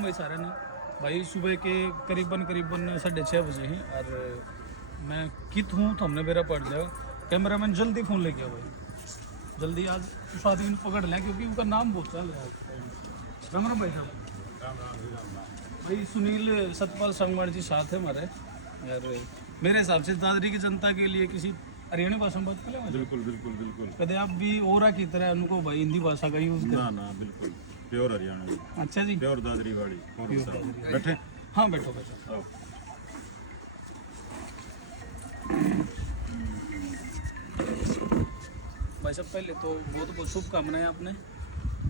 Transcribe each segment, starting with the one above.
वालेकुम भाई सारे ने। भाई सुबह के करीबन 6:30 बजे हैं और मैं कित हूँ तो हमने मेरा पड़ जाओ कैमरामैन जल्दी फ़ोन लेके आओ भाई, जल्दी आज उस आदमी को पकड़ लें क्योंकि उनका नाम बहुत चल रहा है। राम राम भाई साहब। भाई सुनील सतपाल संगवान जी साथ है हमारे, और मेरे हिसाब से दादरी की जनता के लिए किसी हरियाणा भाषा में बात करें। बिल्कुल बिल्कुल बिल्कुल। कदे आप भी ओरा की तरह उनको भाई हिंदी भाषा का यूज़ करें। ना ना बिल्कुल प्योर हरियाणवी। अच्छा जी, प्योर दादरी वाली। और बैठे। हाँ बैठो बैठो। भाई साहब पहले तो बहुत बहुत शुभकामनाएं आपने।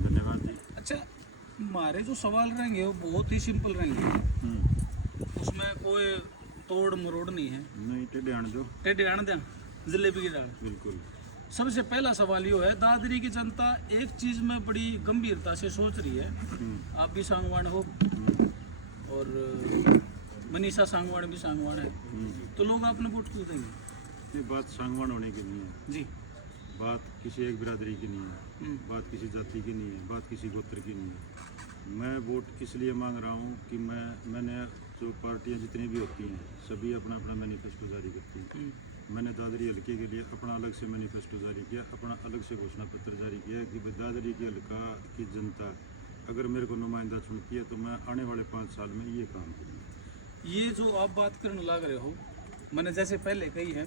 धन्यवाद जी। अच्छा, हमारे जो सवाल रहेंगे वो बहुत ही सिंपल रहेंगे, उसमें कोई तोड़ मरोड़ नहीं है। नहीं टेढ़े आने दो। टेढ़े आने दें, जलेबी की डाल। बिल्कुल। सबसे पहला सवाल ये है, दादरी की जनता एक चीज़ में बड़ी गंभीरता से सोच रही है। आप भी सांगवान हो और मनीषा सांगवान भी सांगवान है, तो लोग आपने वोट क्यों देंगे? ये बात सांगवान होने की नहीं है जी, बात किसी एक बिरादरी की नहीं है, बात किसी जाति की नहीं है, बात किसी गोत्र की नहीं है। मैं वोट इसलिए मांग रहा हूँ कि मैंने जो पार्टियाँ जितनी भी होती हैं सभी अपना अपना मैनिफेस्टो जारी करती हैं। मैंने दादरी हल्के के लिए अपना अलग से मैनिफेस्टो जारी किया, अपना अलग से घोषणा पत्र जारी किया कि भाई दादरी की हल्का की जनता अगर मेरे को नुमाइंदा चुनती है तो मैं आने वाले 5 साल में ये काम करूँगा। ये जो आप बात करने लग रहे हो, मैंने जैसे पहले कही है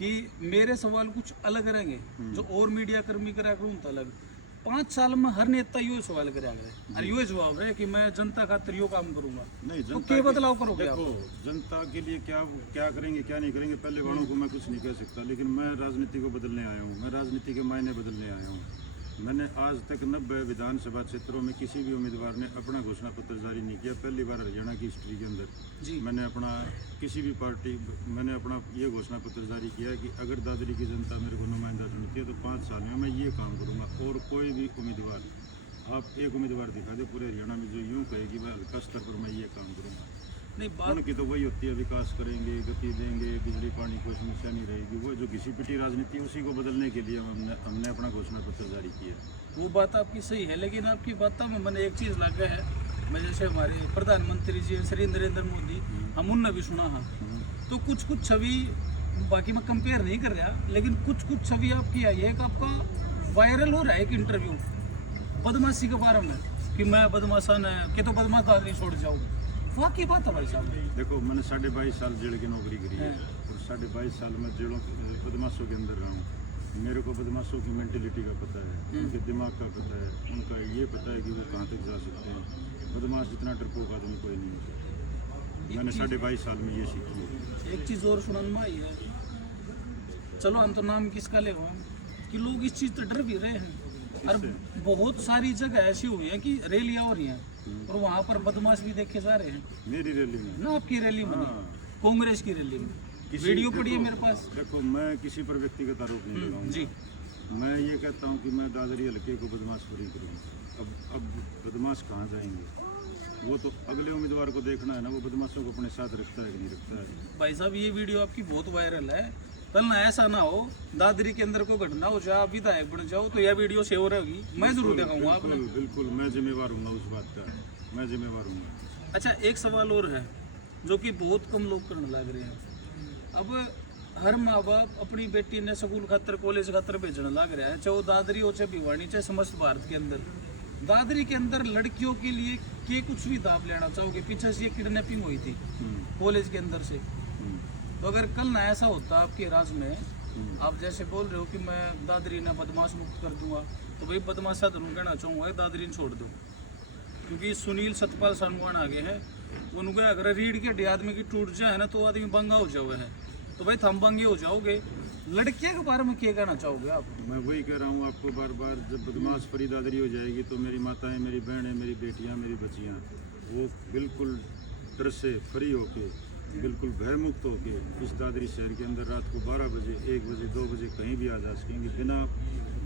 कि मेरे सवाल कुछ अलग रहेंगे, जो और मीडिया कर्मी करा करूँ तो अलग। 5 साल में हर नेता यो सवाल करा करे और यो जवाब है कि मैं जनता खातिर यो काम करूंगा। नहीं तो जनता क्या बदलाव करोगे आप? देखो जनता के लिए क्या क्या करेंगे क्या नहीं करेंगे पहले वालों को मैं कुछ नहीं कह सकता, लेकिन मैं राजनीति को बदलने आया हूँ, मैं राजनीति के मायने बदलने आया हूँ। मैंने आज तक 90 विधानसभा क्षेत्रों में किसी भी उम्मीदवार ने अपना घोषणा पत्र जारी नहीं किया। पहली बार हरियाणा की हिस्ट्री के अंदर जी, मैंने अपना किसी भी पार्टी मैंने अपना ये घोषणा पत्र जारी किया कि अगर दादरी की जनता मेरे को नुमाइंदा चुनती है तो 5 साल में मैं ये काम करूँगा। और कोई भी उम्मीदवार, आप एक उम्मीदवार दिखा दे पूरे हरियाणा में जो यूँ कहे कि मैं हल्का स्तर पर मैं ये काम करूँगा। नहीं बात उनकी तो वही होती है, विकास करेंगे, गति देंगे, बिजली पानी कोई समस्या नहीं रहेगी। वो जो घिसी पिटी राजनीति उसी को बदलने के लिए हमने अपना घोषणा पत्र जारी किया। वो बात आपकी सही है, लेकिन आपकी बातों में मैंने एक चीज़ लगा है। मैं जैसे हमारे प्रधानमंत्री जी श्री नरेंद्र मोदी, हम उनने भी सुना है, तो कुछ कुछ छवि, बाकी मैं कंपेयर नहीं कर रहा, लेकिन कुछ कुछ छवि आपकी आई है कि आपका वायरल हो रहा है एक इंटरव्यू बदमाशी के बारे में कि मैं बदमाशन है कि तो बदमाश दादरी छोड़ जाऊँ। वाकई बात है भाई साहब। देखो मैंने 22.5 साल जेल की नौकरी करी है और 22.5 साल में जेलों बदमाशों के अंदर रहा हूँ। मेरे को बदमाशों की मेंटेलिटी का पता है, उनके दिमाग का पता है, उनका ये पता है कि वो कहाँ तक जा सकते हैं। बदमाश जितना डरपोक आदमी कोई नहीं हो सकता। मैंने 22.5 साल में ये सीखी है। एक चीज़ और सुनने में आई है, चलो हम तो नाम किसका ले कि लोग इस चीज़ से डर भी रहे हैं और बहुत सारी जगह ऐसी हुई है कि रैलियाँ हो रही हैं और वहाँ पर बदमाश भी देखे जा रहे हैं। मेरी रैली में ना आपकी रैली में, कांग्रेस की रैली में वीडियो पड़ी है मेरे पास। देखो मैं किसी पर व्यक्तिगत आरोप नहीं लगाऊंगा जी, मैं ये कहता हूँ कि मैं दादरी हल्के को बदमाश फ्री करूँगा। अब बदमाश कहाँ जाएंगे वो तो अगले उम्मीदवार को देखना है ना, वो बदमाशों को अपने साथ रखता है कि नहीं रखता है। भाई साहब ये वीडियो आपकी बहुत वायरल है, कल ना ऐसा ना हो दादरी के अंदर कोई घटना हो जाए, आप विधायक बन जाओ तो यह वीडियो सेव रहेगी, मैं जरूर दिखाऊंगा आपने। बिल्कुल मैं जिम्मेवार हूँ उस बात का, मैं जिम्मेवार हूँ। अच्छा एक सवाल और है जो कि बहुत कम लोग करने लग रहे हैं। अब हर माँ बाप अपनी बेटी ने स्कूल खातर कॉलेज खातर भेजने लग रहा है, चाहे वो दादरी हो चाहे भिवानी चाहे समस्त भारत के अंदर। दादरी के अंदर लड़कियों के लिए के कुछ भी दाब लेना चाहोगे? पीछे से ये किडनैपिंग हुई थी कॉलेज के अंदर से, तो अगर कल ना ऐसा होता आपके राज्य में, आप जैसे बोल रहे हो कि मैं दादरी ने बदमाश मुक्त कर दूंगा, तो भाई बदमाशा जरूर कहना चाहूँगा दादरी ने छोड़ दो, क्योंकि सुनील सतपाल संगवान आगे है। उनको अगर रीढ़ के आदमी की टूट जाए ना तो आदमी बंगा हो जाओगे है, तो भाई थम बंगे हो जाओगे। लड़कियों के बारे में क्या कहना चाहोगे आप? मैं वही कह रहा हूँ आपको बार बार, जब बदमाश फ्री दादरी हो जाएगी तो मेरी माताएं, मेरी बहनें, मेरी बेटियाँ, मेरी बच्चियाँ वो बिल्कुल डर से फ्री होके, बिल्कुल भयमुक्त होके इस दादरी शहर के अंदर रात को 12 बजे 1 बजे 2 बजे कहीं भी आ जा सकेंगे बिना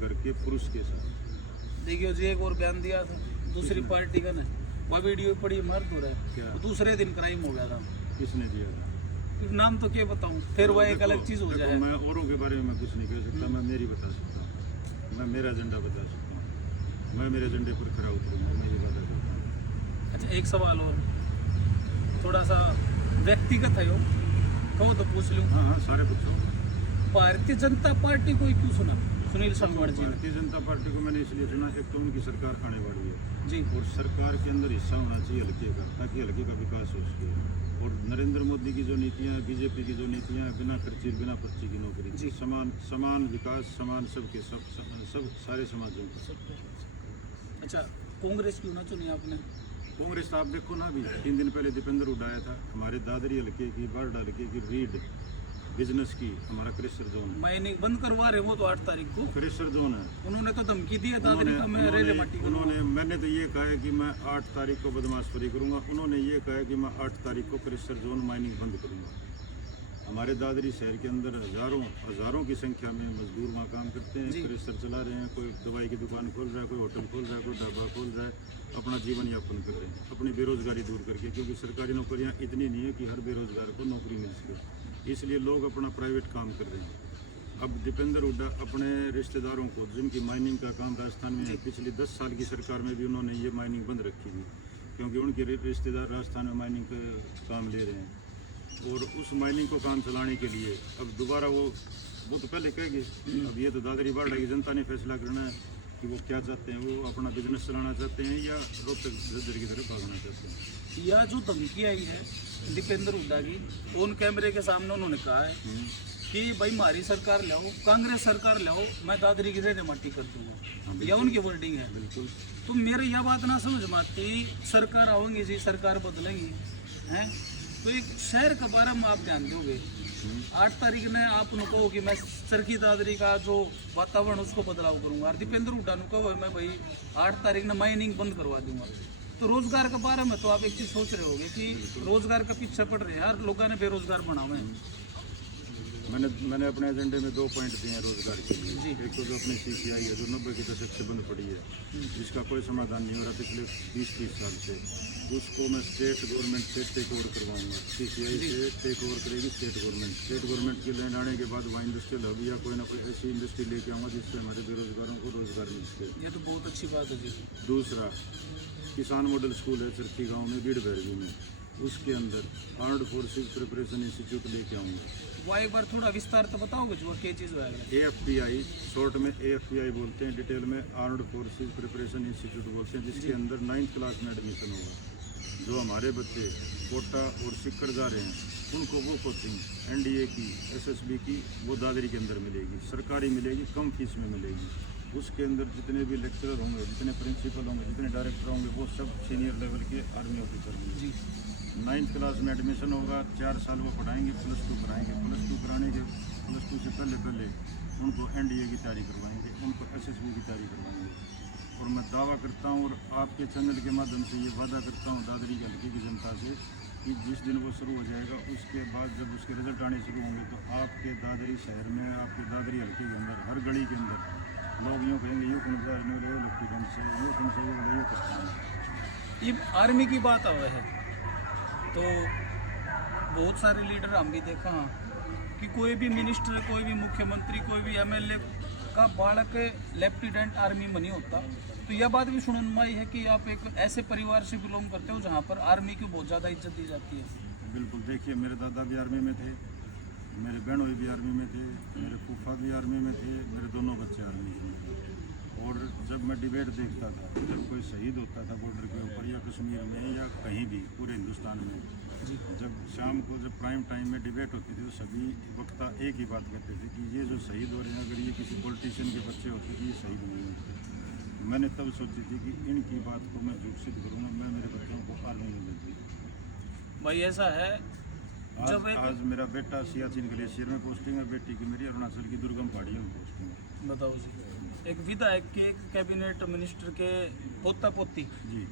घर के पुरुष के साथ। देखियो जी एक और बयान दिया था दूसरी पार्टी का ने, वह वीडियो पड़ी मर्द हो रहा है, क्या दूसरे दिन क्राइम हो गया था। किसने दिया था? नाम तो क्या बताऊं, फिर वह एक अलग चीज हो जाए। मैं औरों के बारे में मैं कुछ नहीं कह सकता, मैं मेरी बता सकता हूँ, मैं मेरा एजेंडा बता सकता हूँ, मैं मेरे एजेंडे पर खरा उतरूंगा, मैं ये वादा करता हूँ। अच्छा एक सवाल और, थोड़ा सा व्यक्तिगत है यो, कहो तो पूछ लूँ। हाँ हाँ सारे पूछो। भारतीय जनता पार्टी को ही क्यों चुना सुनील छाबड़ जी ने? भारतीय जनता पार्टी को मैंने इसलिए चुना, एक तो उनकी सरकार आने वाली है जी और सरकार के अंदर हिस्सा होना चाहिए हल्के का, ताकि हल्के का विकास हो सके। और नरेंद्र मोदी की जो नीतियाँ, बीजेपी की जो नीतियाँ, बिना खर्ची बिना पर्ची की नौकरी, जी। समान विकास, समान सबके सब सारे समाजों का। अच्छा कांग्रेस क्यों ना चुनी आपने? कांग्रेस आप देखो ना, अभी 3 दिन पहले दीपेंद्र उड़ाया था, हमारे दादरी हल्के की, बारडा हल्के की रीड बिजनेस की, हमारा क्रेशर जोन है। माइनिंग बंद करवा रहे हो तो 8 तारीख को क्रेशर जोन है। उन्होंने तो धमकी दी है दादरी का, मैं रेले मट्टी उन्होंने मैंने तो ये कहा है कि मैं 8 तारीख को बदमाशपुरी करूंगा, उन्होंने ये कहा है कि मैं 8 तारीख को क्रेशर जोन माइनिंग बंद करूंगा। हमारे दादरी शहर के अंदर हजारों की संख्या में मजदूर वहाँ काम करते हैं, क्रेशर चला रहे हैं, कोई दवाई की दुकान खोल रहा है, कोई होटल खोल रहा है, कोई ढाबा खोल रहा है, अपना जीवन यापन कर रहे हैं अपनी बेरोजगारी दूर करके, क्योंकि सरकारी नौकरियाँ इतनी नहीं है कि हर बेरोजगार को नौकरी मिल सके, इसलिए लोग अपना प्राइवेट काम कर रहे हैं। अब दीपेंद्र हुड्डा अपने रिश्तेदारों को, जिनकी माइनिंग का काम राजस्थान में है, पिछली 10 साल की सरकार में भी उन्होंने ये माइनिंग बंद रखी थी, क्योंकि उनके रिश्तेदार राजस्थान में माइनिंग का काम ले रहे हैं। और उस माइनिंग को काम चलाने के लिए अब दोबारा वो तो पहले कहेंगे, अब ये तो दादरी बारडा की जनता ने फैसला करना है कि वो क्या चाहते हैं, वो अपना बिजनेस चलाना चाहते हैं या रोहतक जज्जर की तरफ भागना चाहते हैं। या जो धमकी आई है दीपेंद्र हुड्डा की, ऑन कैमरे के सामने उन्होंने कहा है कि भाई हमारी सरकार लाओ, कांग्रेस सरकार लाओ, मैं दादरी की रेले मट्टी कर दूंगा, या उनकी वर्डिंग है। बिल्कुल। तो मेरे यह बात ना समझ में आती, सरकार आओगी जी, सरकार बदलेंगी हैं, तो एक शहर के बारे में आप ध्यान दोगे। 8 तारीख ने आप कहो कि मैं चरखी दादरी का जो वातावरण उसको बदलाव करूंगा, और दीपेंद्र हुड्डा ने कहो मैं भाई 8 तारीख ने माइनिंग बंद करवा दूंगा। तो रोजगार के बारे में तो आप एक चीज सोच रहे होगे कि रोजगार का पीछे पड़ रहे हैं यार, लोगों ने बेरोजगार बनावे हैं। मैंने अपने एजेंडे में 2 पॉइंट दिए हैं रोजगार के लिए। एक तो जो अपनी CCI है जो 90 के दशक से बंद पड़ी है, जिसका कोई समाधान नहीं हो रहा पिछले 20-30 साल से, उसको मैं स्टेट गवर्नमेंट से टेक ओवर करवाऊंगा। CCI से टेक ओवर करेगी स्टेट गवर्नमेंट के लैंड आने के बाद वहाँ इंडस्ट्रियल हब या कोई ना कोई ऐसी इंडस्ट्री लेके आऊँगा जिससे हमारे बेरोजगारों को रोजगार मिल सके। ये तो बहुत अच्छी बात है जी। दूसरा, किसान मॉडल स्कूल है चरखी गाँव में, बीड़ भैरवी में, उसके अंदर आर्म्ड फोर्सेज प्रिपरेशन इंस्टीट्यूट लेके आऊँगा। वो एक बार थोड़ा विस्तार तो बताओगे जो क्या चीज़ होगा? AFPI, शॉर्ट में AFPI बोलते हैं, डिटेल में आर्म्ड फोर्सेज प्रिपरेशन इंस्टीट्यूट बोलते हैं, जिसके अंदर 9th क्लास में एडमिशन होगा। जो हमारे बच्चे कोटा और सिक्कर जा रहे हैं उनको वो कोचिंग NDA की, SSB की, वो दादरी के अंदर मिलेगी, सरकारी मिलेगी, कम फीस में मिलेगी। उसके अंदर जितने भी लेक्चरर होंगे, जितने प्रिंसिपल होंगे, जितने डायरेक्टर होंगे, वो सब सीनियर लेवल के आर्मी ऑफिसर होंगे। 9th क्लास में एडमिशन होगा, 4 साल वो पढ़ाएंगे, +2 कराएंगे, +2 कराने के +2 से पहले उनको NDA की तैयारी करवाएंगे, उनको SSB की तैयारी करवाएंगे। और मैं दावा करता हूँ और आपके चैनल के माध्यम से ये वादा करता हूँ दादरी के हल्के की जनता से कि जिस दिन वो शुरू हो जाएगा, उसके बाद जब उसके रिजल्ट आने शुरू होंगे तो आपके दादरी शहर में, आपके दादरी हल्के के अंदर, हर गली के अंदर लोग यूँ कहेंगे यूँ लक्ष्मीगंज से यूँ करते हैं। ये आर्मी की बात आवे है तो बहुत सारे लीडर हम भी देखा कि कोई भी मिनिस्टर, कोई भी मुख्यमंत्री, कोई भी MLA का बालक लेफ्टिनेंट आर्मी में नहीं होता। तो यह बात भी सुनने में आई है कि आप एक ऐसे परिवार से बिलोंग करते हो जहाँ पर आर्मी की बहुत ज़्यादा इज्जत दी जाती है। बिल्कुल, देखिए मेरे दादा भी आर्मी में थे, मेरे बहनों भी आर्मी में थे, मेरे फूफा भी आर्मी में थे, मेरे दोनों बच्चे आर्मी में थे। और जब मैं डिबेट देखता था, जब कोई शहीद होता था बॉर्डर के ऊपर या कश्मीर में या कहीं भी पूरे हिंदुस्तान में, जब शाम को जब प्राइम टाइम में डिबेट होती थी तो सभी वक्ता एक ही बात कहते थे कि ये जो शहीद हो रहे हैं, अगर ये किसी पॉलिटिशियन के बच्चे होते तो ये शहीद नहीं होते। मैंने तब सोची थी कि इनकी बात को मैं झूठ करूँगा, मैं मेरे बच्चों को आर्मी में भेज दूँगा। भाई ऐसा है, आज मेरा बेटा सियाचिन ग्लेशियर में पोस्टिंग है, बेटी की मेरी अरुणाचल की दुर्गम पहाड़ियों में पोस्टिंग है। बताओ जी, एक विधायक के, एक कैबिनेट मिनिस्टर के पोता पोती जी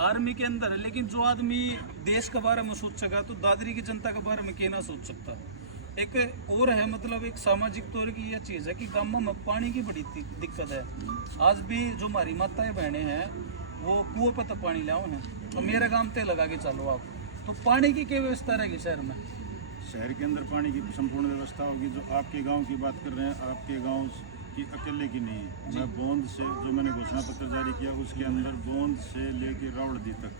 आर्मी के अंदर है, लेकिन जो आदमी देश के बारे में सोचेगा तो दादरी की जनता के बारे में क्या ना सोच सकता। एक और है, मतलब एक सामाजिक तौर की यह चीज़ है कि गाँव में पानी की बड़ी दिक्कत है। आज भी जो हमारी माताएं बहनें हैं वो कुएं पर तो पानी लाओ हैं, तो मेरे गाँव ते लगा के चलो आप, तो पानी की क्या व्यवस्था रहेगी शहर में? शहर के अंदर पानी की संपूर्ण व्यवस्था होगी। जो आपके गांव की बात कर रहे हैं, आपके गांव की अकेले की नहीं है। मैं बोंद से, जो मैंने घोषणा पत्र जारी किया उसके अंदर बोंद से लेके रावड़दी तक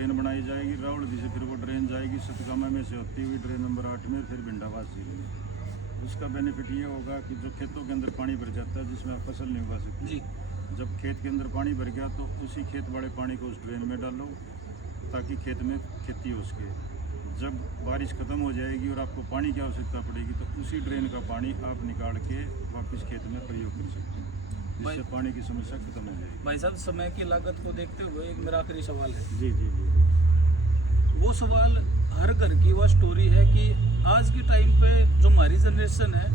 ड्रेन बनाई जाएगी, रावलदी से फिर वो ड्रेन जाएगी सतगामा में से होती हुई ड्रेन नंबर 8 में फिर भिंडाबाद झील में। उसका बेनिफिट ये होगा कि जो खेतों के अंदर पानी भर जाता है जिसमें आप फसल नहीं उगा सकते जी, जब खेत के अंदर पानी भर गया तो उसी खेत वाले पानी को उस ड्रेन में डालो ताकि खेत में खेती हो सके। जब बारिश ख़त्म हो जाएगी और आपको पानी की आवश्यकता पड़ेगी तो उसी ड्रेन का पानी आप निकाल के वापस खेत में प्रयोग कर सकते हैं, जिससे पानी की समस्या खत्म हो जाएगी। भाई साहब समय की लागत को देखते हुए एक मेरा आखिरी सवाल है। जी जी जी। वो सवाल हर घर की वह स्टोरी है कि आज के टाइम पे जो हमारी जनरेशन है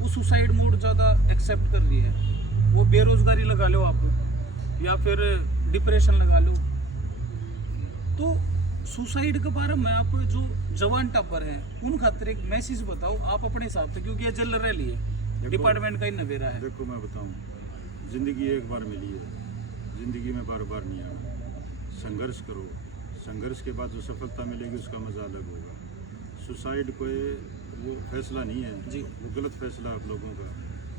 वो सुसाइड मोड ज़्यादा एक्सेप्ट कर रही है। वो बेरोजगारी लगा लो आप या फिर डिप्रेशन लगा लो। तो सुसाइड के बारे में आप जो जवान टप्पर हैं उन खातिर एक मैसेज बताओ आप अपने हिसाब से, क्योंकि ये जल रही है, डिपार्टमेंट का ही नवेरा है। देखो मैं बताऊं, ज़िंदगी एक बार मिली है, ज़िंदगी में बार बार नहीं आना। संघर्ष करो, संघर्ष के बाद जो सफलता मिलेगी उसका मज़ा अलग होगा। सुसाइड कोई वो फैसला नहीं है जी, वो गलत फैसला आप लोगों का,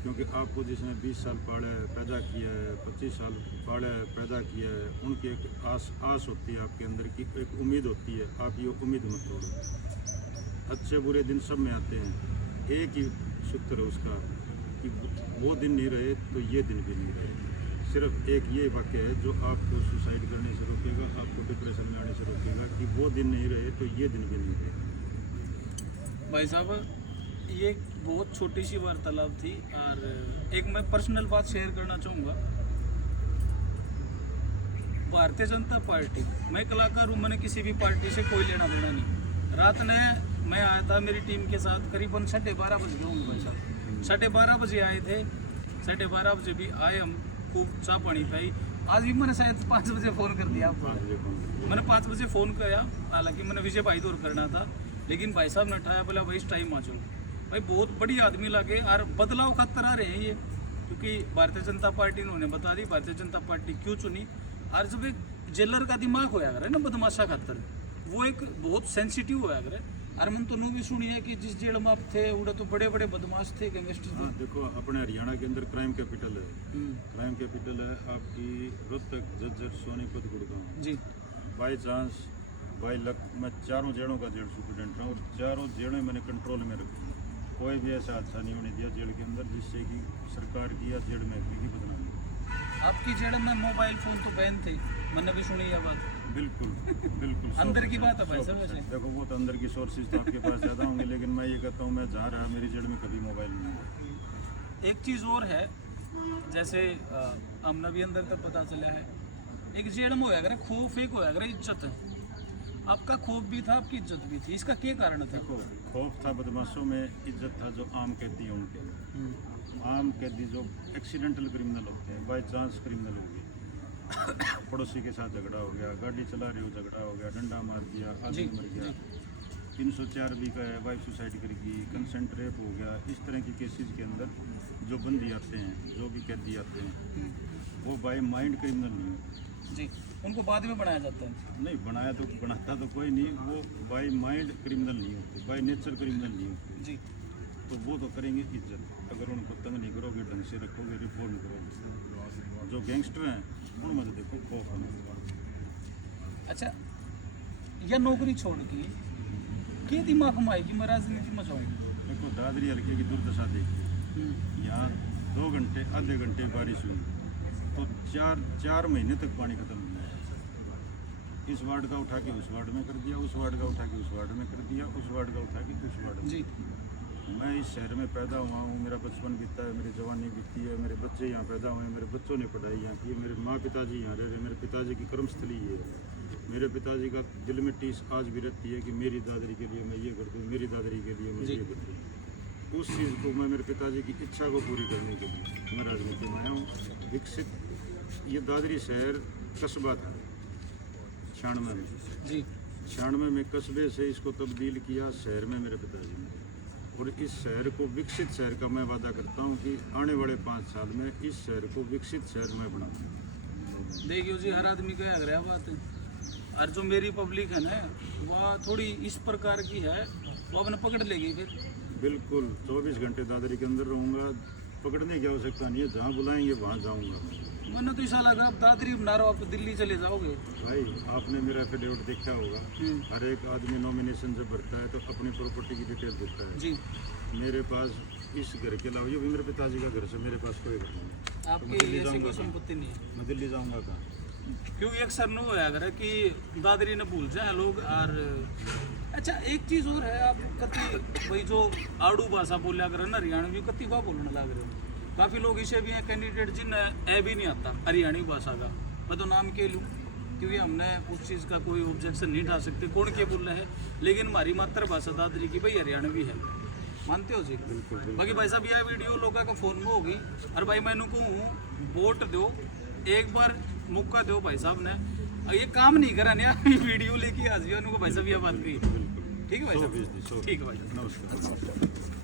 क्योंकि आपको जिसने 20 साल पाला है, पैदा किया है, 25 साल पाला है, पैदा किया है, उनकी एक आस होती है आपके अंदर की, एक उम्मीद होती है। आप ये उम्मीद मत तोड़ो। अच्छे बुरे दिन सब में आते हैं, एक ही सूत्र है उसका कि वो दिन नहीं रहे तो ये दिन भी नहीं रहे। सिर्फ एक ये वाक्य है जो आपको सुसाइड करने से रोकेगा, आपको डिप्रेशन में आने से रोकेगा कि वो दिन नहीं रहे तो ये दिन भी नहीं रहे। भाई साहब ये बहुत छोटी सी वार्तालाप थी और एक मैं पर्सनल बात शेयर करना चाहूँगा। भारतीय जनता पार्टी, मैं कलाकार हूँ, मैंने किसी भी पार्टी से कोई लेना देना नहीं। रात ने मैं आया था मेरी टीम के साथ, करीबन 12:30 बज गए होंगे भाई साहब। 12:30 बजे आए थे, 12:30 बजे भी आए हम, खूब चाय पानी पाई। आज भी मैंने शायद 5 बजे फ़ोन कर दिया आपको। मैंने 5 बजे फ़ोन किया, हालांकि मैंने विजय भाई दूर करना था, लेकिन भाई साहब ने उठाया, बोला भाई इस टाइम आ जाओ। भाई बहुत बड़ी आदमी लगे और बदलाव खातर आ रहे हैं ये, क्योंकि भारतीय जनता पार्टी ने उन्हें बता दी भारतीय जनता पार्टी क्यों चुनी। और जब एक जेलर का दिमाग होया करे ना बदमाशा खातर, वो एक बहुत सेंसिटिव होया करे। और मन तो नू भी सुनी है कि जिस जेल में आप थे उड़ा तो बड़े बड़े बदमाश थे, गैंगस्टर थे। हाँ देखो, अपने हरियाणा के अंदर क्राइम कैपिटल है, क्राइम कैपिटल है आपकी रोहतक, झज्जर, सोनीपत, गुड़गांव। जी, बाई चांस बाई लक मैं चारों जेलों का जेल सुप्रिटेंडेंट रहा और चारों जेलें मैंने कंट्रोल में रखी। कोई भी ऐसा हादसा नहीं होने दिया जेल के अंदर जिससे कि सरकार की या जेल महकमे की बदनामी। आपकी जेल में मोबाइल फ़ोन तो बैन थे, मैंने भी सुनी है बात। बिल्कुल बिल्कुल अंदर की बात है भाई साहब वैसे। देखो वो तो अंदर की सोर्सेज तो आपके पास ज़्यादा होंगे, लेकिन मैं ये कहता हूँ मैं जहाँ रहा मेरी जेल में कभी मोबाइल नहीं है। एक चीज़ और है, जैसे हमने भी अंदर तक पता चला है, एक जेल में होया अगर खौफ, एक होया अगर इज्जत है। आपका खौफ भी था, आपकी इज्जत भी थी, इसका क्या कारण था? देखो खौफ था बदमाशों में, इज्जत था जो आम कैदी हैं उनके। आम कैदी जो एक्सीडेंटल क्रिमिनल होते हैं, बाई चांस क्रिमिनल हो गए, पड़ोसी के साथ झगड़ा हो गया, गाड़ी चला रही हो झगड़ा हो गया, डंडा मार दिया, आदमी मर गया, 304 भी का है, वाइफ सुसाइड करेगी, कंसेंट रेप हो गया, इस तरह की केसेस के अंदर जो बंदी आते हैं, जो भी कैदी आते हैं, वो बाई माइंड क्रिमिनल नहीं होते जी, उनको बाद में बनाया जाता है। नहीं बनाता तो कोई नहीं, वो बाई माइंड क्रिमिनल नहीं होते, बाई नेचर क्रिमिनल नहीं होते जी, तो वो तो करेंगे इज्जत। अगर उनको तंग नहीं करोगे, ढंग से रखोगे, रिफॉर्म करोगे। जो गैंगस्टर हैं उनमें तो देखो खौफ है। अच्छा, यह नौकरी छोड़ के दिमाग में आएगी मैं राजनीति में जाऊँगी? देखो दादरी हल्के की दुर्दशा देखिए, यहाँ 2 घंटे आधे घंटे बारिश हुई तो 4 महीने तक पानी खत्म नहीं है। इस वार्ड का उठा के उस वार्ड में कर दिया, उस वार्ड का उठा के उस वार्ड में कर दिया, उस वार्ड का उठा के उस वार्ड में। जी, मैं इस शहर में पैदा हुआ हूँ, मेरा बचपन बीता है, मेरी जवानी बीती है, मेरे बच्चे यहाँ पैदा हुए हैं, मेरे बच्चों ने पढ़ाई यहाँ की, मेरे माँ पिताजी यहाँ रह रहे, मेरे पिताजी की कर्मस्थली ये है। मेरे पिताजी का दिल में टीस आज भी रहती है कि मेरी दादरी के लिए मैं ये कर दूँ, मेरी दादरी के लिए मैं ये कर दूँ। उस चीज़ को मैं मेरे पिताजी की इच्छा को पूरी करने के लिए मैं राजनीति में आया हूँ। विकसित ये दादरी शहर कस्बा था 96 में जी, 96 में कस्बे से इसको तब्दील किया शहर में मेरे पिताजी ने, और इस शहर को विकसित शहर का मैं वादा करता हूँ कि आने वाले 5 साल में इस शहर को विकसित शहर में बनाऊँ। देखियो जी, हर आदमी का आग्रह बात है, और जो मेरी पब्लिक है ना वह थोड़ी इस प्रकार की है, वो अपने पकड़ लेगी फिर। बिल्कुल 24 घंटे दादरी के अंदर रहूँगा, पकड़ने की आवश्यकता नहीं है, जहाँ बुलाएंगे वहाँ जाऊँगा। मैंने तो ऐसा लगा अब दादरी बना रहा हो, आप दिल्ली चले जाओगे। भाई आपने मेरा एफिडेविट देखा होगा, हर एक आदमी नॉमिनेशन जब भरता है तो अपनी प्रॉपर्टी की डिटेल देता है जी। मेरे पास इस घर के अलावा, ये भी मेरे पिताजी का घर से मेरे पास कोई घर नहीं है। आपकी दिल्ली ऐसी जाऊंगा कोई कहाँ? संपत्ति नहीं है, मैं दिल्ली जाऊंगा कहाँ? क्योंकि अक्सर नो है अगर है कि दादरी ने भूल जाए लोग। और अच्छा एक चीज़ और है, आप कति भाई जो आड़ू भाषा बोलिया कर ना हरियाणवी, कति का बोलने लग रहे हो। काफ़ी लोग ऐसे भी हैं कैंडिडेट जिन्हें ए भी नहीं आता हरियाणी भाषा का। मैं तो नाम के लूँ क्योंकि हमने उस चीज़ का कोई ऑब्जेक्शन नहीं उठा सकते कौन के बोल रहे हैं, लेकिन हमारी मातृभाषा दादरी की भाई हरियाणवी है, मानते हो जी? बिल्कुल। बाकी भाई साहब यह वीडियो लोगों का फोन में होगी, और भाई मैंने कहूँ वोट दो, एक बार मौका दो भाई साहब ने। ये काम नहीं करा नहीं वीडियो लेके आ जाइए उनको भाई साहब, ये बात कही। ठीक है भाई साहब, ठीक है भाई साहब। नमस्कार।